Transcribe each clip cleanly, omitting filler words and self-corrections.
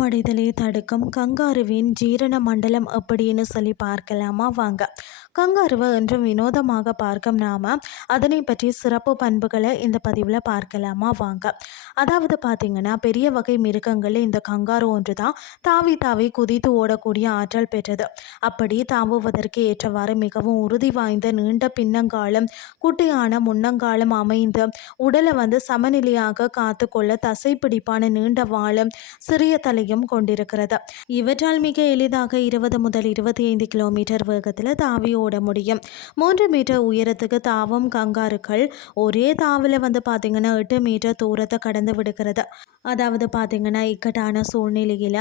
மயக்கமடைதலை தடுக்கும் கங்காருவின் ஜீரண மண்டலம் எப்படின்னு சொல்லி பார்க்கலாமா வாங்க. கங்காருவை என்றும் வினோதமாக பார்க்கும் நாம அதனை பற்றி சிறப்பு பண்புகளை இந்த பதிவில் பார்க்கலாமா வாங்க. அதாவது பார்த்தீங்கன்னா, பெரிய வகை மிருகங்கள் இந்த கங்காரு ஒன்று தான் தாவி தாவி குதித்து ஓடக்கூடிய ஆற்றல் பெற்றது. அப்படி தாவுவதற்கு ஏற்றவாறு மிகவும் உறுதி வாய்ந்த நீண்ட பின்னங்காலம் குட்டியான முன்னங்காலம் அமைந்து உடலை சமநிலையாக காத்து கொள்ள தசை பிடிப்பான நீண்ட வாழும் சிறிய தலையும் கொண்டிருக்கிறது. இவற்றால் மிக எளிதாக 20 முதல் 25 கிலோமீட்டர் வேகத்தில் தாவி ஓட முடியும். 3 மீட்டர் உயரத்துக்கு தாவும் கங்காருக்கள் ஒரே தாவில் பார்த்தீங்கன்னா 8 மீட்டர் தூரத்தை கடந்து விடுகிறது. அதாவது பார்த்தீங்கன்னா, இக்கட்டான சூழ்நிலையில்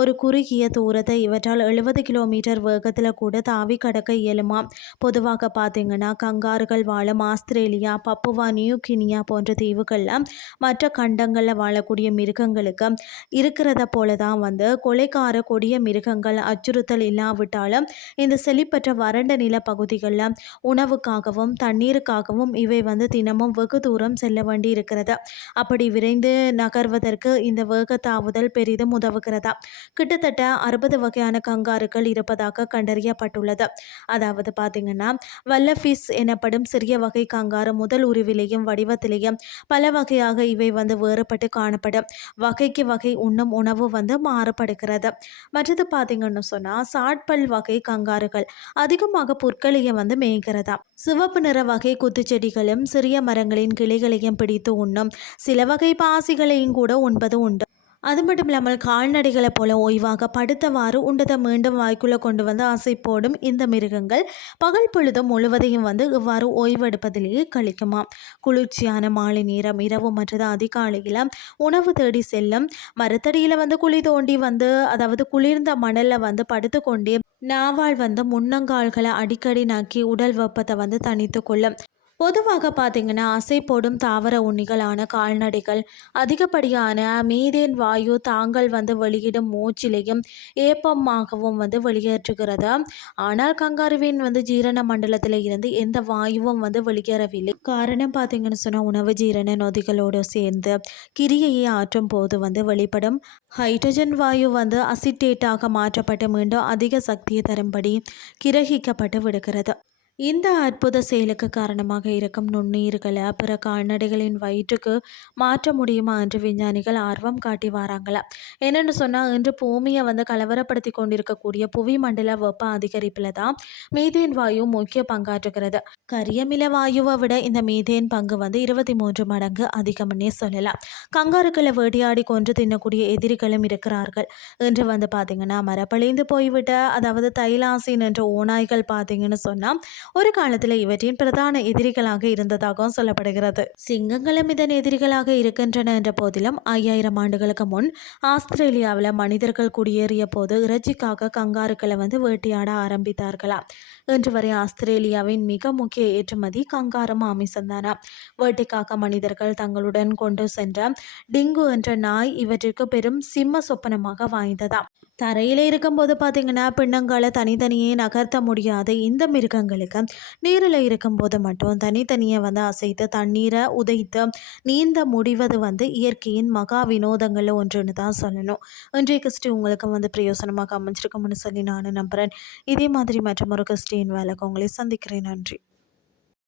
ஒரு குறுகிய தூரத்தை இவற்றால் 70 கிலோமீட்டர் வேகத்தில் கூட தாவி கடக்க இயலுமா. பொதுவாக பார்த்தீங்கன்னா, கங்காருகள் வாழும் ஆஸ்திரேலியா, பப்புவா நியூ கினியா போன்ற தீவுகளில் மற்ற கண்டங்களில் வாழக்கூடிய மிருகங்களுக்கு இருக்கிறத போல தான் கொலைக்கார கொடிய மிருகங்கள் அச்சுறுத்தல் இல்லாவிட்டாலும் இந்த செழிப்பற்ற வறண்ட நில பகுதிகளில் உணவுக்காகவும் தண்ணீருக்காகவும் இவை தினமும் வெகு தூரம் செல்ல வேண்டி இருக்கிறது. அப்படி விரைந்து நகர்வதற்கு இந்த வேக தாவுதல் பெரிதும் உதவுகிறதா. கிட்டத்தட்ட 60 வகையான கங்காருக்கள் இருப்பதாக கண்டறியப்பட்டுள்ளது. அதாவது பார்த்தீங்கன்னா, வல்லஃபிஸ் எனப்படும் சிறிய வகை கங்காரு முதல் உருவிலேயும் வடிவத்திலேயும் பல வகையாக இவை வேறுபட்டு காணப்படும். வகைக்கு வகை உண்ணும் உணவு மாறுபடுகிறது. மற்றது பார்த்தீங்கன்னு சொன்னால், சாட்பல் வகை கங்காருகள் அதிகமாக புற்களையும் மேய்கிறதா. சிவப்பு நிற வகை குத்துச்செடிகளும் சிறிய மரங்களின் கிளைகளையும் பிடித்து உண்ணும். சில வகை பாசிகளையும் கூட உண்பது உண்டு. அது மட்டும் இல்லாமல் கால்நடைகளை போல ஓய்வாக படுத்தவாறு உண்டதை மீண்டும் வாய்க்குள்ளே கொண்டு ஆசை போடும் இந்த மிருகங்கள் பகல் பொழுதும் முழுவதையும் இவ்வாறு ஓய்வெடுப்பதிலேயே கழிக்குமா. குளிர்ச்சியான மாலை நேரம், இரவு மற்றது அதிகாலையில் உணவு தேடி செல்லும். மரத்தடியில் குழி தோண்டி அதாவது குளிர்ந்த மணலில் படுத்து கொண்டே நாவால் முன்னங்கால்களை அடிக்கடி நக்கி உடல் வெப்பத்தை தணித்து கொள்ளும். பொதுவாக பார்த்தீங்கன்னா, அசை போடும் தாவர உண்ணிகளான கால்நடைகள் அதிகப்படியான மீதேன் வாயு தாங்கள் வெளியிடும் மூச்சிலையும் ஏப்பமாகவும் வெளியேற்றுகிறது. ஆனால் கங்காருவின் ஜீரண மண்டலத்தில் இருந்து எந்த வாயுவும் வெளியேறவில்லை. காரணம் பார்த்தீங்கன்னு சொன்னால், உணவு ஜீரண நொதிகளோடு சேர்ந்து கிரியையை ஆற்றும் போது வெளிப்படும் ஹைட்ரஜன் வாயு அசிட்டேட்டாக மாற்றப்பட்டு மீண்டும் அதிக சக்தியை தரும்படி கிரகிக்கப்பட்டு விடுகிறது. இந்த அற்புத செயலுக்கு காரணமாக இருக்கும் நுண்ணுயிர்களை பிற கால்நடைகளின் வயிற்றுக்கு மாற்ற முடியுமா என்று விஞ்ஞானிகள் ஆர்வம் காட்டி வராங்களா. என்னென்னு சொன்னால், இன்று பூமியை கலவரப்படுத்தி கொண்டிருக்கக்கூடிய புவி மண்டல வெப்ப அதிகரிப்பில் தான் மீதேன் வாயு முக்கிய பங்காற்றுகிறது. கரியமில வாயுவை விட இந்த மீதேன் பங்கு 23 மடங்கு அதிகம்னே சொல்லலாம். கங்காருக்களை வேட்டையாடி கொன்று தின்னக்கூடிய எதிரிகளும் இருக்கிறார்கள். இன்று பார்த்தீங்கன்னா, மரப்பழிந்து போய்விட்ட அதாவது தைலாசின் என்ற ஓநாய்கள் பார்த்தீங்கன்னு சொன்னால் ஒரு காலத்தில் இவற்றின் பிரதான எதிரிகளாக இருந்ததாகவும் சொல்லப்படுகிறது. சிங்கங்களும் இதன் எதிரிகளாக இருக்கின்றன என்ற போதிலும் 5000 ஆண்டுகளுக்கு முன் ஆஸ்திரேலியாவில் மனிதர்கள் குடியேறிய போது இறைச்சிக்காக கங்காருக்களை வேட்டையாட ஆரம்பித்தார்களாம். இன்று வரை ஆஸ்திரேலியாவின் மிக முக்கிய ஏற்றுமதி கங்காரு மாமிசம்தானா. வேட்டைக்காக மனிதர்கள் தங்களுடன் கொண்டு சென்ற டிங்கு என்ற நாய் இவற்றிற்கு பெரும் சிம்ம சொப்பனமாக வாய்ந்ததாம். தரையில் இருக்கும்போது பார்த்தீங்கன்னா, பின்னங்கால தனித்தனியே நகர்த்த முடியாத இந்த மிருகங்களுக்கு நீரில் இருக்கும்போது மட்டும் தனித்தனியே அசைத்து தண்ணீரை உதைத்து நீந்த முடிவது இயற்கையின் மகா வினோதங்களில் ஒன்றுன்னு தான் சொல்லணும். இன்றைய கிறிஸ்டி உங்களுக்கு பிரயோசனமாக அமைஞ்சிருக்கும்னு சொல்லி நான் நம்புகிறேன். இதே மாதிரி மற்றும் ஒரு கிறிஸ்டின் வேலைக்கு உங்களை சந்திக்கிறேன். நன்றி.